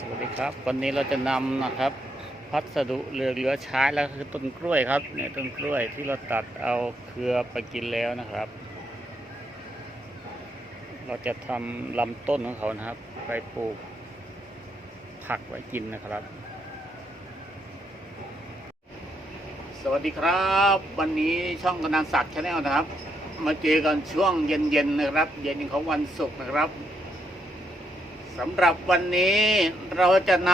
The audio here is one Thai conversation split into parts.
สวัสดีครับ วันนี้เราจะนำนะครับ พัสดุเหลือเหลือใช้แล้วคือต้นกล้วยครับเนี่ยต้นกล้วยที่เราตัดเอาเครือไปกินแล้วนะครับ เราจะทำลำต้นของเขานะครับ ไปปลูกผักไว้กินนะครับ สวัสดีครับ วันนี้ช่องกนันศักดิ์ชาแนลนะครับ มาเจอกันช่วงเย็นๆนะครับ เย็นของวันศุกร์นะครับ สำหรับวันนี้เราจะน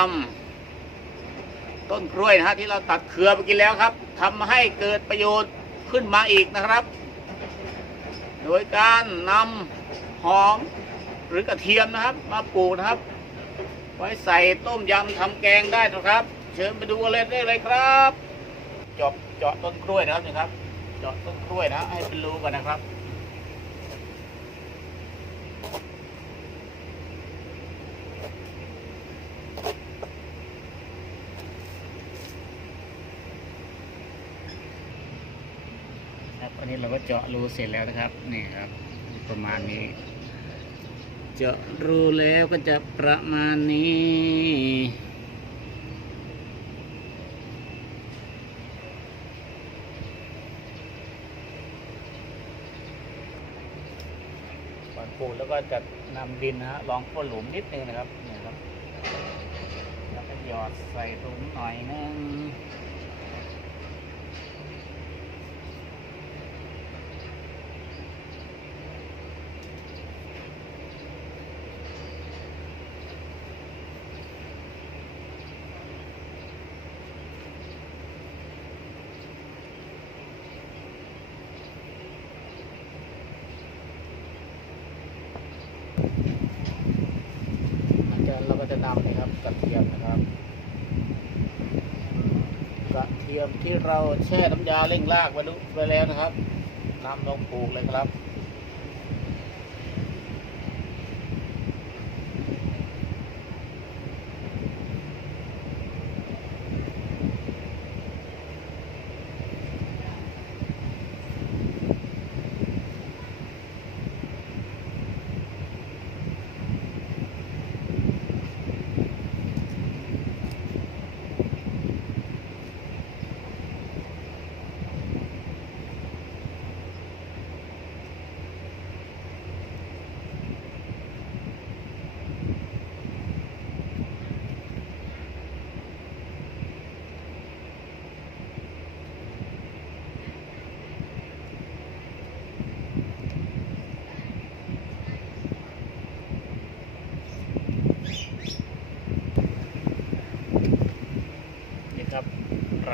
ำต้นกล้วยนะฮะที่เราตัดเครือไปกินแล้วครับทำให้เกิดประโยชน์ขึ้นมาอีกนะครับ โดยการนำหอมหรือกระเทียมนะครับ มาปลูกนะครับ ไว้ใส่ต้มยำทำแกงได้นะครับ เชิญไปดูกันเลยได้เลยครับเจาะเจาะต้นกล้วยนะครับนี่ครับ เจาะต้นกล้วยนะให้เป็นรูกันนะครับ อันนี้เราก็เจาะรูเสร็จแล้วนะครับนี่ครับ ประมาณนี้ เจาะรูแล้วก็จะประมาณนี้ก่อนปูแล้วก็จะนำดินนะฮะลองพ่นหลุมนิดนึงนะครับนี่ครับแล้วก็หยอดใส่หลุมหน่อยนึง หลัง จะนำนะครับกระเทียมนะครับกระเทียมที่เราแช่น้ำยาเร่งรากไว้ลุไว้แล้วนะครับนำลงปลูกเลยครับ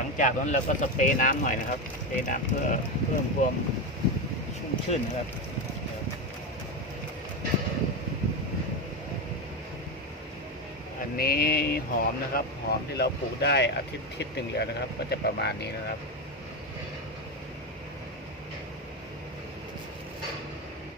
หลังจากนั้นเราก็สเปรย์น้ำหน่อยนะครับสเปรย์น้ำเพื่อเพิ่มความชุ่มชื่นนะครับอันนี้หอมนะครับ หอมที่เราปลูกได้อาทิตย์ทิศหนึ่งแล้วนะครับ ก็จะประมาณนี้นะครับ